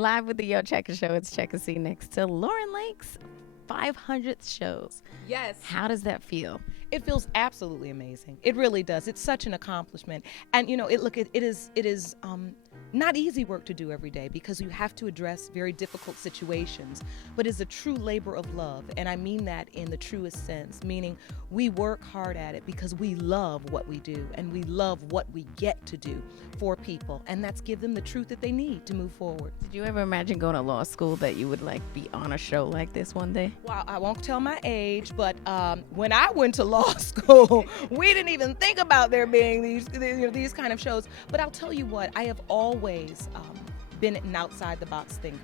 Live with the YoChecka show. It's Checka next to Lauren Lake's 500th shows. Yes. How does that feel? It feels absolutely amazing. It really does. It's such an accomplishment. And it is not easy work to do every day because you have to address very difficult situations, but it's a true labor of love. And I mean that in the truest sense, meaning we work hard at it because we love what we do and we love what we get to do for people. And that's give them the truth that they need to move forward. Did you ever imagine going to law school that you would be on a show like this one day? Well, I won't tell my age, but when I went to law school, we didn't even think about there being these kind of shows. But I'll tell you what, I have always been an outside the box thinker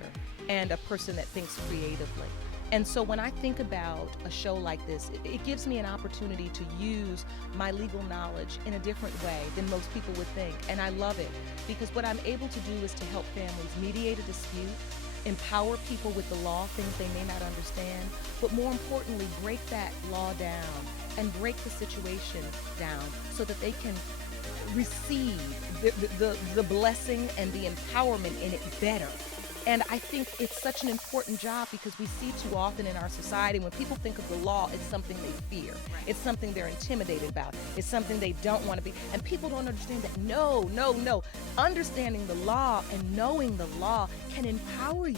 and a person that thinks creatively. And so when I think about a show like this, it gives me an opportunity to use my legal knowledge in a different way than most people would think. And I love it because what I'm able to do is to help families mediate a dispute, empower people with the law, things they may not understand, but more importantly, break that law down and break the situation down so that they can receive the blessing and the empowerment in it better. And I think it's such an important job because we see too often in our society when people think of the law, it's something they fear. Right. It's something they're intimidated about. It's something they don't want to be. And people don't understand that. No. Understanding the law and knowing the law can empower you.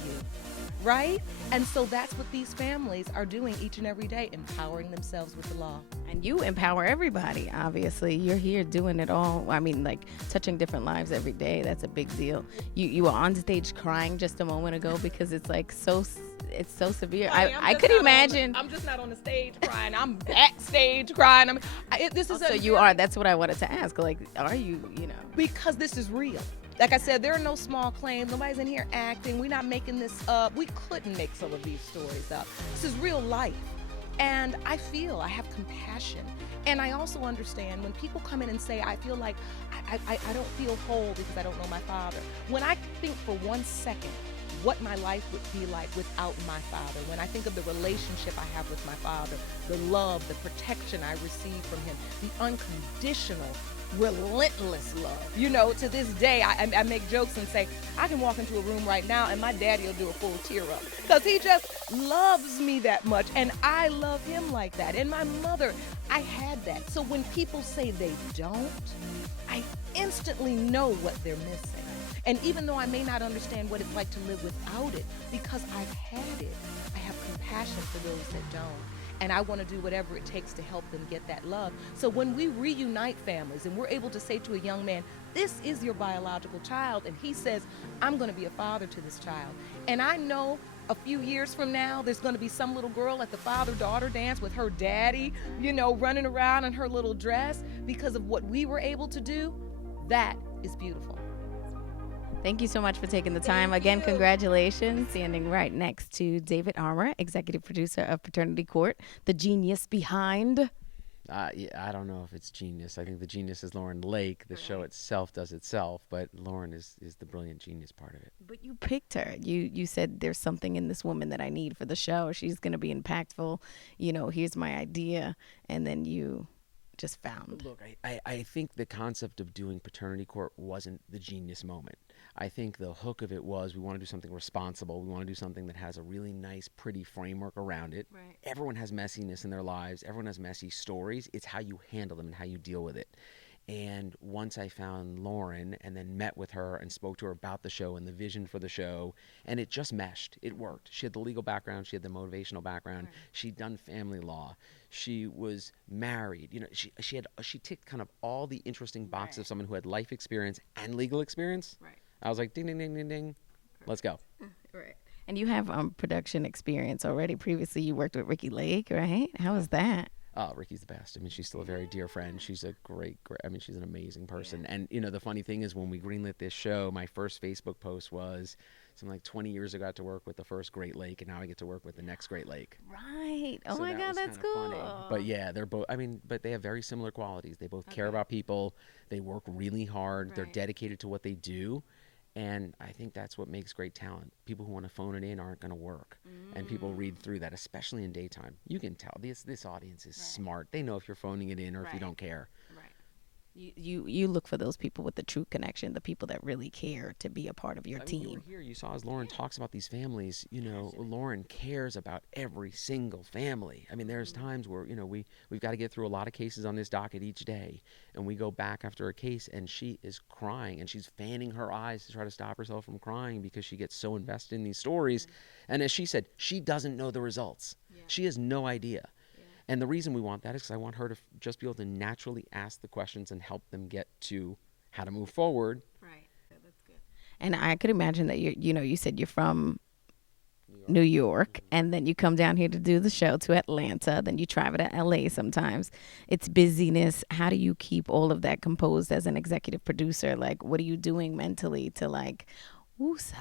Right? And so that's what these families are doing each and every day, empowering themselves with the law. And you empower everybody, obviously. You're here doing it all. I mean, touching different lives every day. That's a big deal. You were on stage crying just a moment ago because it's it's so severe. I could imagine. I'm just not on the stage crying. I'm backstage crying. You are. That's what I wanted to ask. Are you, Because this is real. Like I said, there are no small claims. Nobody's in here acting. We're not making this up. We couldn't make some of these stories up. This is real life. And I have compassion. And I also understand when people come in and say, I feel like I don't feel whole because I don't know my father. When I think for 1 second what my life would be like without my father, when I think of the relationship I have with my father, the love, the protection I receive from him, the unconditional relentless love. To this day, I make jokes and say, I can walk into a room right now and my daddy will do a full tear up because he just loves me that much and I love him like that. And my mother, I had that. So when people say they don't, I instantly know what they're missing. And even though I may not understand what it's like to live without it, because I've had it, I have compassion for those that don't. And I want to do whatever it takes to help them get that love. So when we reunite families and we're able to say to a young man, this is your biological child, and he says, I'm going to be a father to this child. And I know a few years from now, there's going to be some little girl at the father-daughter dance with her daddy, running around in her little dress because of what we were able to do. That is beautiful. Thank you so much for taking the time. Again, congratulations. Standing right next to David Armour, executive producer of Paternity Court, the genius behind. I don't know if it's genius. I think the genius is Lauren Lake. The show itself does itself, but Lauren is the brilliant genius part of it. But you picked her. You said there's something in this woman that I need for the show. She's going to be impactful. Here's my idea. And then you just found. Look, I think the concept of doing Paternity Court wasn't the genius moment. I think the hook of it was we want to do something responsible. We want to do something that has a really nice, pretty framework around it. Right. Everyone has messiness in their lives. Everyone has messy stories. It's how you handle them and how you deal with it. And once I found Lauren and then met with her and spoke to her about the show and the vision for the show, and it just meshed. It worked. She had the legal background. She had the motivational background. Right. She'd done family law. She was married. She ticked kind of all the interesting boxes of someone who had life experience and legal experience. Right. I was like, ding, ding, ding, ding, ding. Let's go. Right. And you have production experience already. Previously, you worked with Ricky Lake, right? How was that? Oh, Ricky's the best. I mean, she's still a very dear friend. She's a great, she's an amazing person. Yeah. And, the funny thing is when we greenlit this show, my first Facebook post was something like 20 years ago, I got to work with the first Great Lake, and now I get to work with the next Great Lake. Right. Oh, so my God, that's cool. Funny. But, yeah, they're both, but they have very similar qualities. They both care about people. They work really hard. Right. They're dedicated to what they do. And I think that's what makes great talent. People who want to phone it in aren't going to work. And people read through that, especially in daytime. You can tell this audience is smart. They know if you're phoning it in or if you don't care. Right. You look for those people with the true connection, the people that really care to be a part of your I mean, you team. were here. You saw as Lauren talks about these families. Lauren cares about every single family. I mean, there's times where we've got to get through a lot of cases on this docket each day, and we go back after a case, and she is crying, and she's fanning her eyes to try to stop herself from crying because she gets so invested in these stories. And as she said, she doesn't know the results. She has no idea. And the reason we want that is because I want her to just be able to naturally ask the questions and help them get to how to move forward. Right. That's good. And I could imagine that you said you're from New York, and then you come down here to do the show to Atlanta, then you travel to LA sometimes. It's busyness. How do you keep all of that composed as an executive producer? Like, what are you doing mentally to woosah?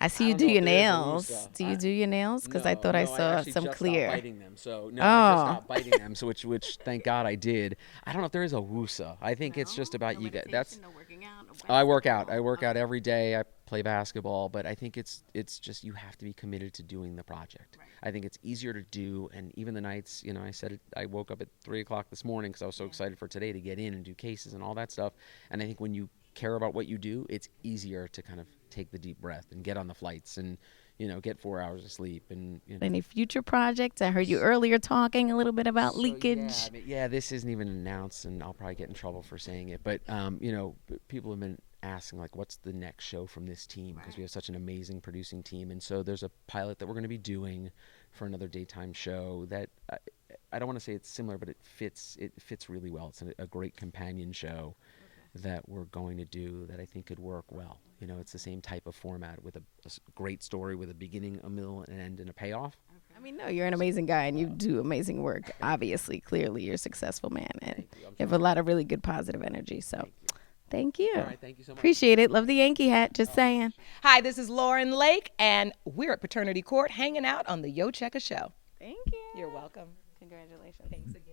I see you do your nails. Do you do your nails? Because I thought I saw some clear. Stopped biting them. So no, I just stopped biting them. So which thank God I did. I don't know if there is a woosah. I think it's just about you get. That's. No working out. I work out. I work out every day. I play basketball, but I think it's just you have to be committed to doing the project. Right. I think it's easier to do, and even the nights, I said it, I woke up at 3:00 this morning because I was so excited for today to get in and do cases and all that stuff. And I think when you care about what you do, it's easier to kind of take the deep breath and get on the flights and get 4 hours of sleep and Any future projects? I heard you earlier talking a little bit about leakage. Yeah, this isn't even announced, and I'll probably get in trouble for saying it, but people have been asking what's the next show from this team, because we have such an amazing producing team. And so there's a pilot that we're going to be doing for another daytime show that I don't want to say it's similar, but it fits really well. It's a great companion show that we're going to do that I think could work well. It's the same type of format with a great story with a beginning, a middle, an end, and a payoff. I mean, no, you're an amazing guy, and you do amazing work. Obviously, clearly, you're a successful man, and you have a lot of really good positive energy. So, thank you. All right, thank you so much. Appreciate it. Love the Yankee hat. Just saying. Hi, this is Lauren Lake, and we're at Paternity Court hanging out on the YoChecka show. Thank you. You're welcome. Congratulations. Thanks again.